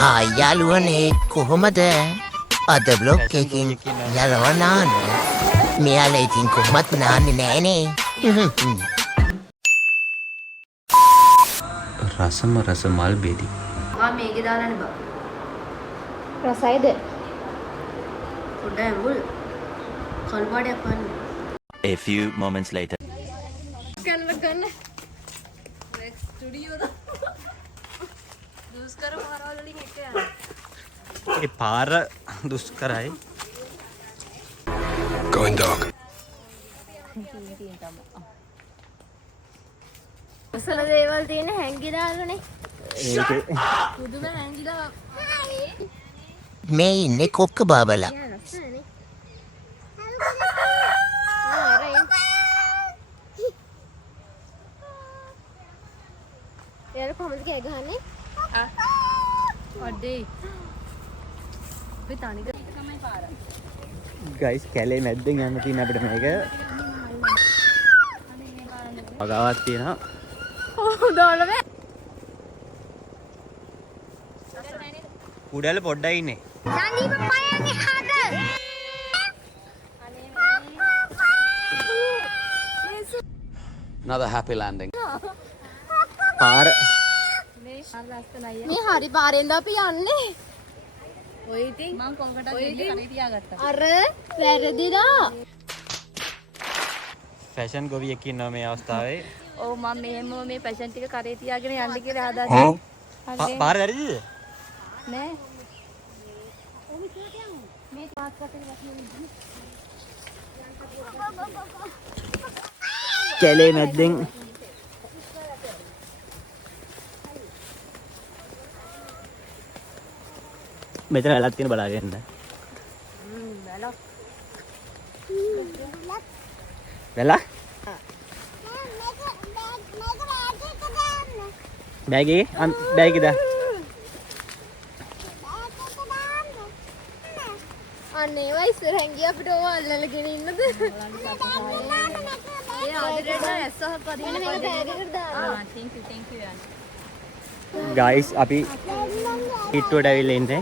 Hi යාළුවනේ කොහොමද අද බ්ලොග් එකකින් යනවා නාන්න මෙයාලා ඉතින් කොහොමත් නාන්නේ නෑනේ රසම රස මල් බෙදි මේකේ දාලානේ බා රසයිද පොඩ්ඩක් ඇඹුල් කළු පාටයක් පාන්න A few moments later. ගන්න ස්ටුඩියෝ දා දුස්කර පාරවල් වලින් එක යනවා ඒ පාර දුෂ්කරයි Going dog. අසල දේවල් තියෙන හැංගි දාලානේ ඒකේ පුදුම හැංගිලා මේ ඉන්නේ කොක්ක බාබලා ලස්සනනේ යාර කොහමද කෑ ගහන්නේ අඩේ අපි තනිකර තමයි පාර ගයිස් කැලේ මැද්දෙන් යන්න තියෙන අපිට මේක වගාවක් තියෙනවා දාලම උඩල පොඩ්ඩයි ඉන්නේ සංදීප පයන්නේ හද Another happy landing. පාර මේ හරි පාරෙන්ද අපි යන්නේ ඔය ඉතින් මම කොංකටක් දෙන්න කනේ තියාගත්තා අර වැරදිලා ෆැෂන් ගොවියෙක් ඉන්නවා මේ අවස්ථාවේ ඔව් මම මෙහෙම මේ ෆැෂන් ටික කරේ තියාගෙන යන්න කියලා හදාගත්තා පාර වැරදිද නෑ කැලේ මැද්දෙන් මෙතන වැලක් තියෙන බලාගෙන වැලක් බෑගේ බෑගේ දා අනේ වයි ඉස්සරහින් ගිය අපිට ඕව අල්ලලාගෙන ඉන්නද ඒ ආදිරේට ඇස්සහක් වදින්න මෙන්න මේක බෑග් එකට දාන්න thank you යන්න ගයිස් අපි හිට්ටුවට ඇවිල්ලා ඉන්නේ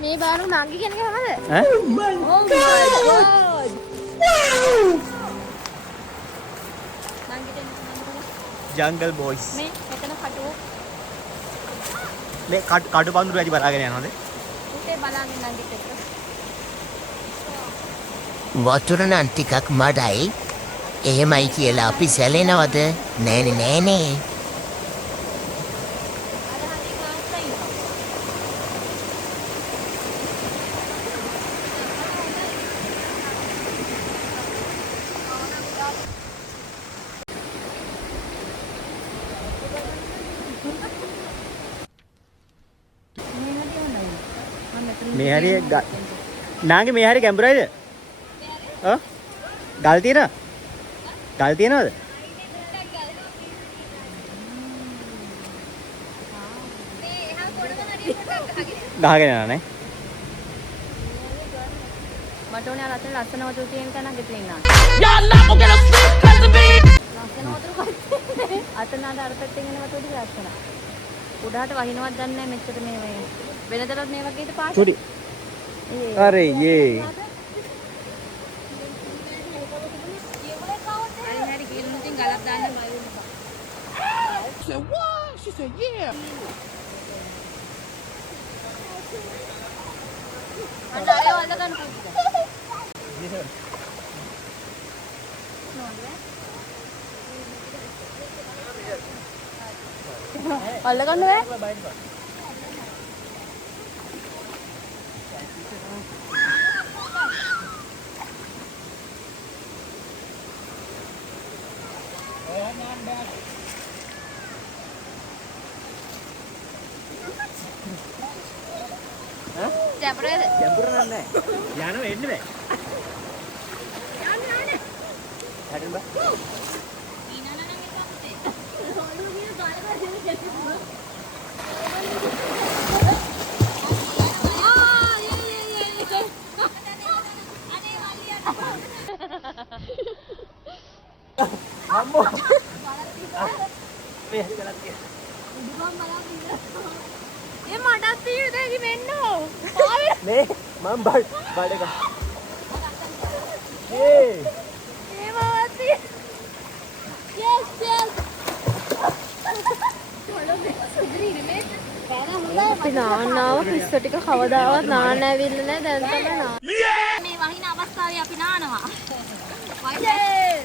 මේ බාරු මංගි කෙනෙක් හමද ඈ oh my god ජංගල් බොයිස් මේ එතන කටුව මේ කඩු පඳුරු ඇති බලාගෙන යනවාද උටේ බලාගෙන නංගිට එක වතුර නම් ටිකක් මඩයි එහෙමයි කියලා අපි සැලෙනවද නෑනේ නෑනේ මේ හරිය නාගේ මේ හරිය කැම්බරයිද ඔව් ගල් තියෙනවද ගල් තියෙනවද ගහගෙන යනවා නේ මට ඕනේ අර ලස්සන වතුර තියෙන තැන ගෙතේ ඉන්න. ලස්සන වතුර කොහෙද? අතන අර පැත්තෙන් එන වතුර ටික ලස්සන. උඩහට වහිනවත් දන්නේ නැහැ මෙච්චර මේ වෙනදටත් මේ වගේද පාට. චුටි අරේ යේ හරි ගිහින් මුටින් ගලක් දාන්න මයි වෙන්න. අnder වල ගන්න පුදුද වල ගන්න බෑ ජැපරේද කැම්බර නෑ යනවා එන්න බෑ යන්න හැටෙන් බා ඊනන නම් එක පුතේ හොලු ගිය ගාලක දෙන්න අම්මෝ මේ හරි ගලක් තියෙනවා ඒ මඩක් තියෙන්නේ නැගි මෙන්නෝ. මේ මම බඩ එක. ඒ ඒ මාවති. Yes yes. අපි නාන්නාව පිස්සෝ ටික කවදාවත් නාන්න ඇවිල්ලා නැහැ දැන් තමයි නා. මේ වහින අවස්ථාවේ අපි නානවා.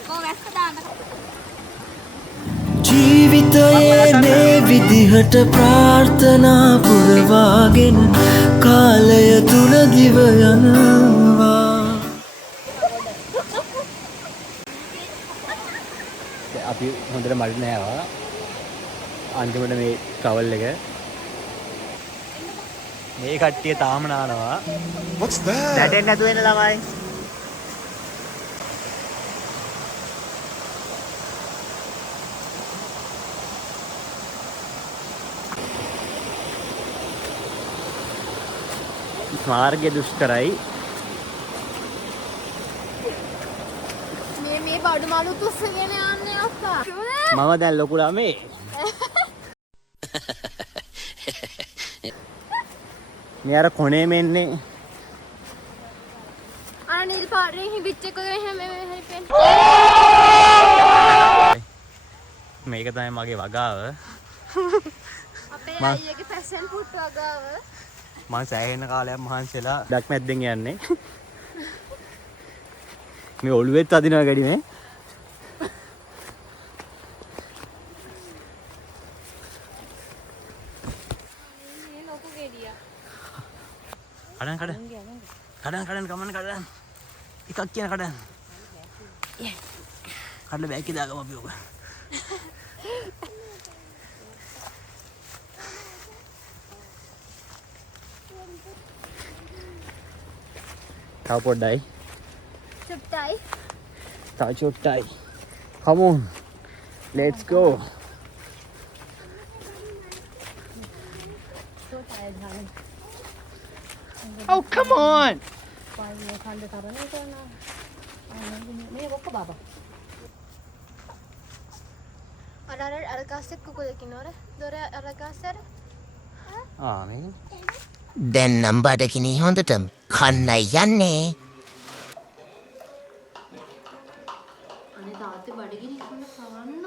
කො වැස්ස දාන්න. ජීවිතයේ මේ විදිහට ප්‍රාර්ථනා පුරවාගෙන කාලය තුල දිව යනවා. අපි හොඳට මඩ නෑවා. අන්තිමට මේ කවල් එක මේ කට්ටිය තාම නානවා. What's that? දැටෙන්නේ නැතු වෙන ළමයි. මාර්ගය දුෂ්කරයි. මේ බඩු මාළු තුස්සගෙන යන්නේ අක්කා. මම දැන් ලොකු ළමයි. මේ අර කොනේ මෙන්නේ අනිල් පාරේ හිබිච්ච එක හැම හැපෙන. මේක තමයි මගේ වගාව. අපේ අයියගේ ෆැෂන් ෆුඩ් වගාව. මම සෑහෙන කාලයක් මහන්සිලා ඩක් මැද්දෙන් යන්නේ. මේ ඔළුවෙත් අදිනවා ගැඩි මේ. මේ ලොකු ගෙඩියක්. කඩන් ගමන කඩන්. එකක් කියන කඩන්. කඩල බෑග් දාගමු අපි ඔබ. තව පොඩ්ඩයි. චුට්ටයි. තව චුට්ටයි. Come on. Let's go. Oh, come on. පාන්නේ කන්ද තරනේ කරනවා. මේ ඔක්ක බබා. අර කාස්ට් කුකුලකින් නෝර. දොර අර කාස්ට් මේ දැන් නම් බඩගිනි හොඳටම කන්නයි යන්නේ. අනේ තාත්තේ බඩගිනි කන්න සවන්න.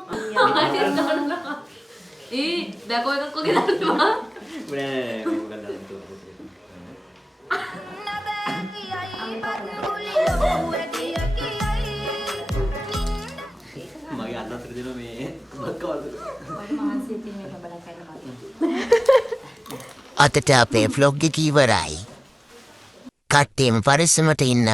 දැකෝ එකක් වගේ දානවා. මගේ අන්නතර දෙන මේ බක්කවලු. අතට අපේ ෆ්ලොග් එක ඉවරයි. කට්ටියම පරිස්සමට ඉන්න.